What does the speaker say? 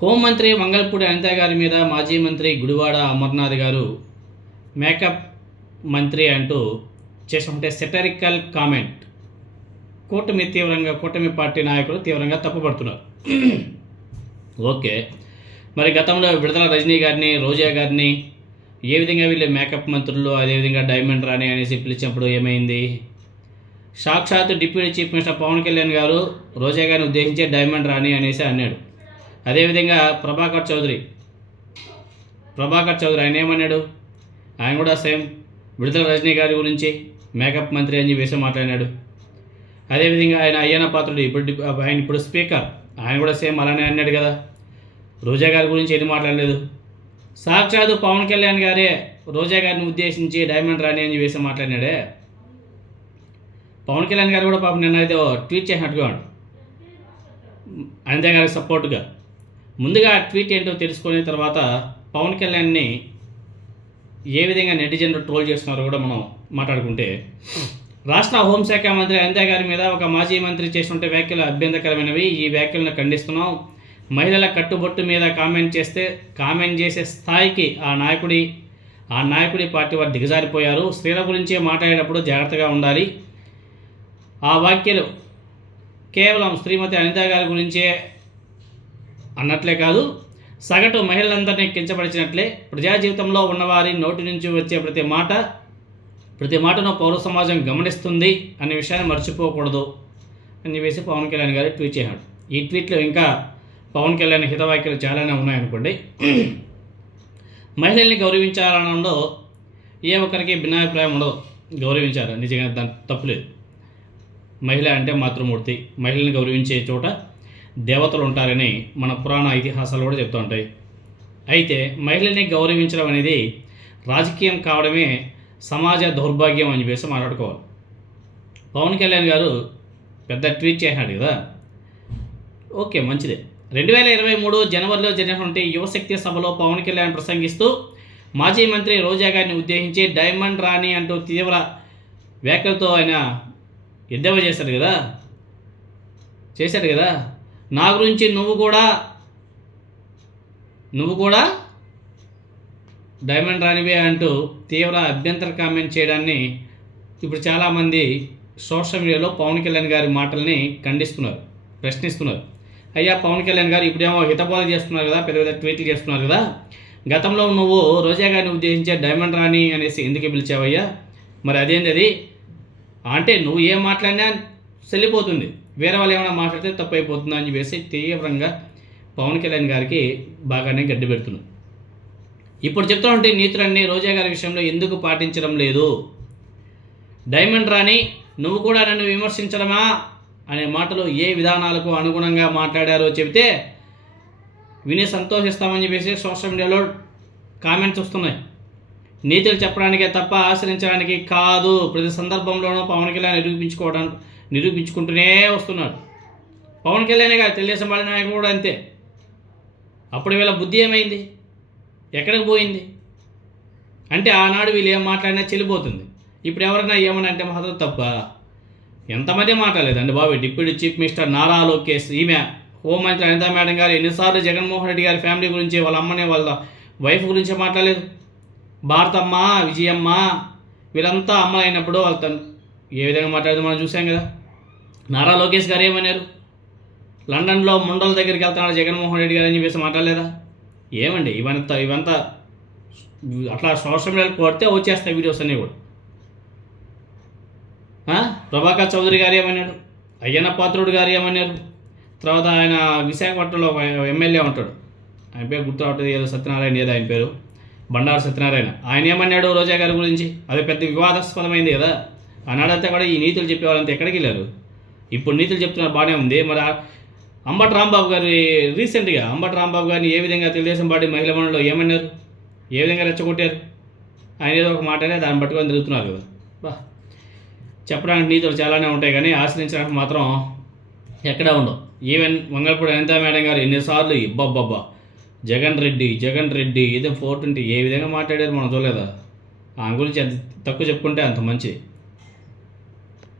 హోంమంత్రి మంగళపూడి అనిత గారి మీద మాజీ మంత్రి గుడివాడ అమర్నాథ్ గారు మేకప్ మంత్రి అంటూ చేసినటువంటి సెటరికల్ కామెంట్ కూటమి పార్టీ నాయకులు తీవ్రంగా తప్పుపడుతున్నారు. ఓకే, మరి గతంలో విడుదల రజనీ గారిని, రోజా గారిని ఏ విధంగా వీళ్ళు మేకప్ మంత్రులు, అదేవిధంగా డైమండ్ రాణి అనేసి పిలిచినప్పుడు ఏమైంది? సాక్షాత్ deputy chief minister Pawan Kalyan గారు రోజా గారిని ఉద్దేశించి డైమండ్ రాణి అనేసి అన్నాడు. అదేవిధంగా ప్రభాకర్ చౌదరి ఆయన ఏమన్నాడు? ఆయన కూడా సేమ్ విడుదల రజనీ గారి గురించి మేకప్ మంత్రి అని చెప్పేసి మాట్లాడినాడు. అదేవిధంగా ఆయన అయ్యన్న పాత్రుడు ఇప్పుడు స్పీకర్, ఆయన కూడా సేమ్ అలానే అన్నాడు కదా. రోజా గారి గురించి ఏది మాట్లాడలేదు. సాక్షాత్ పవన్ కళ్యాణ్ గారే రోజా గారిని ఉద్దేశించి డైమండ్ రాణి అని చెప్పేసి మాట్లాడినాడే. పవన్ కళ్యాణ్ గారు కూడా పాపం నిన్న అయితే ట్వీట్ చేసినట్టుగా అనిత గారికి సపోర్టుగా. ముందుగా ట్వీట్ ఏంటో తెలుసుకునే తర్వాత పవన్ కళ్యాణ్ని ఏ విధంగా నెటిజన్లు ట్రోల్ చేస్తున్నారో కూడా మనం మాట్లాడుకుంటే, రాష్ట్ర హోంశాఖ మంత్రి అనిత గారి మీద ఒక మాజీ మంత్రి చేసినట్టు వ్యాఖ్యలు అభ్యంతరకరమైనవి. ఈ వ్యాఖ్యలను ఖండిస్తున్నాం. మహిళల కట్టుబొట్టు మీద కామెంట్ చేసే స్థాయికి ఆ నాయకుడి పార్టీ వారు దిగజారిపోయారు. స్త్రీల గురించే మాట్లాడేటప్పుడు జాగ్రత్తగా ఉండాలి. ఆ వ్యాఖ్యలు కేవలం శ్రీమతి అనిత గారి గురించే అన్నట్లే కాదు, సగటు మహిళలందరినీ కించపరిచినట్లే. ప్రజా జీవితంలో ఉన్నవారి నోటి నుంచి వచ్చే ప్రతి మాటను పౌర సమాజం గమనిస్తుంది అనే విషయాన్ని మర్చిపోకూడదు అని చెప్పేసి పవన్ కళ్యాణ్ గారు ట్వీట్ చేశాడు. ఈ ట్వీట్లో ఇంకా పవన్ కళ్యాణ్ హితవాక్యాలు చాలానే ఉన్నాయనుకోండి. మహిళల్ని గౌరవించాలనడంలో ఏ ఒక్కరికి భిన్నాభిప్రాయం ఉండదు. గౌరవించారు, నిజంగా దాని తప్పులేదు. మహిళ అంటే మాతృమూర్తి. మహిళని గౌరవించే చోట దేవతలు ఉంటారని మన పురాణ ఇతిహాసాలు కూడా చెప్తూ ఉంటాయి. అయితే మహిళని గౌరవించడం అనేది రాజకీయం కావడమే సమాజ దౌర్భాగ్యం అని చెప్పేసి మాట్లాడుకోవాలి. పవన్ కళ్యాణ్ గారు పెద్ద ట్వీట్ చేశాడు కదా. ఓకే, మంచిదే. 2023 జనవరిలో జరిగినటువంటి యువశక్తి సభలో పవన్ కళ్యాణ్ ప్రసంగిస్తూ మాజీ మంత్రి రోజా గారిని ఉద్దేశించి డైమండ్ రాణి అంటూ తీవ్ర వ్యాఖ్యలతో ఆయన ఎద్దేవా చేశాడు కదా. నా గురించి నువ్వు కూడా డైమండ్ రాణివే అంటూ తీవ్ర అభ్యంతర కామెంట్ చేయడాన్ని ఇప్పుడు చాలామంది సోషల్ మీడియాలో పవన్ కళ్యాణ్ గారి మాటల్ని ఖండిస్తున్నారు, ప్రశ్నిస్తున్నారు. అయ్యా పవన్ కళ్యాణ్ గారు ఇప్పుడేమో హితబోధ చేస్తున్నారు కదా, పెద్ద పెద్ద ట్వీట్లు చేస్తున్నారు కదా. గతంలో నువ్వు రోజా గారిని ఉద్దేశించే డైమండ్ రాణి అనేసి ఎందుకు పిలిచావయ్యా? మరి అదేంటి అది అంటే నువ్వు ఏం మాట్లాడినా చెల్లిపోతుంది, వేరే వాళ్ళు ఏమైనా మాట్లాడితే తప్పు అయిపోతుందా అని చెప్పేసి తీవ్రంగా పవన్ కళ్యాణ్ గారికి బాగానే గడ్డి పెడుతున్నాడు. ఇప్పుడు చెప్తామంటే నీతులన్నీ రోజా గారి విషయంలో ఎందుకు పాటించడం లేదు? డైమండ్ రాణి నువ్వు కూడా నన్ను విమర్శించడమా అనే మాటలు ఏ విధానాలకు అనుగుణంగా మాట్లాడారో చెబితే విని సంతోషిస్తామని చెప్పేసి సోషల్ మీడియాలో కామెంట్స్ వస్తున్నాయి. నీతులు చెప్పడానికే తప్ప ఆశ్రయించడానికి కాదు. ప్రతి సందర్భంలోనూ పవన్ కళ్యాణ్ నిరూపించుకుంటూనే వస్తున్నాడు. పవన్ కళ్యాణ్ గారు తెలుగుదేశం పార్టీ నాయకులు కూడా అంతే. అప్పుడు వీళ్ళ బుద్ధి ఏమైంది? ఎక్కడికి పోయింది? అంటే ఆనాడు వీళ్ళు ఏం మాట్లాడినా చెల్లిపోతుంది. ఇప్పుడు ఎవరైనా ఏమని అంటే మాత్రం తప్ప. ఎంతమంది మాట్లాడలేదండి బాబు. Deputy chief minister Nara Lokesh, ఈమె హోంమంత్రి అనిత మేడం గారు ఎన్నిసార్లు జగన్మోహన్ రెడ్డి గారి ఫ్యామిలీ గురించి, వాళ్ళ అమ్మని వాళ్ళ వైఫ్ గురించి మాట్లాడలేదు. భారతమ్మ, విజయమ్మ వీళ్ళంతా అమ్మలు అయినప్పుడు వాళ్ళతో ఏ విధంగా మాట్లాడేది మనం చూసాం కదా. నారా లోకేష్ గారు ఏమన్నారు? లండన్లో ముండల దగ్గరికి వెళ్తున్నాడు జగన్మోహన్ రెడ్డి గారు అని చెప్పేసి మాట్లాడలేదా? ఏమండి ఇవంతా అట్లా సోషల్ మీడియాలో కొడితే వచ్చేస్తాయి వీడియోస్ అన్నీ కూడా. ప్రభాకర్ చౌదరి గారు ఏమన్నాడు? అయ్యన్న పాత్రుడు గారు ఏమన్నారు? తర్వాత ఆయన విశాఖపట్నంలో ఎమ్మెల్యే ఉంటాడు, ఆయన పేరు గుర్తు రావట్లేదు, ఏదో సత్యనారాయణ ఏదో ఆయన పేరు, బండారు సత్యనారాయణ. ఆయన ఏమన్నాడు రోజా గారి గురించి? అది పెద్ద వివాదాస్పదమైంది కదా. ఆనాడంతా కూడా ఈ నీతులు చెప్పేవాళ్ళంతా ఎక్కడికి వెళ్ళారు? ఇప్పుడు నీతులు చెప్తున్నారు, బాగానే ఉంది. మరి అంబటి రాంబాబు గారిని ఏ విధంగా తెలుగుదేశం పార్టీ మహిళా మండలిలో ఏమన్నారు? ఏ విధంగా రెచ్చగొట్టారు? ఆయన ఏదో ఒక మాటనే దాన్ని పట్టుకొని తిరుగుతున్నారు కదా. చెప్పడానికి నీతులు చాలానే ఉంటాయి కానీ ఆశ్రయించడానికి మాత్రం ఎక్కడా ఉండవు. ఈవెన్ మంగళపూడి అనిత మేడం గారు ఎన్నిసార్లు ఇబ్బబ్బబ్బా జగన్ రెడ్డి ఇదే 420 ఏ విధంగా మాట్లాడారు మనం చూడలేదా? ఆ గురించి అంత తక్కువ చెప్పుకుంటే అంత మంచిది.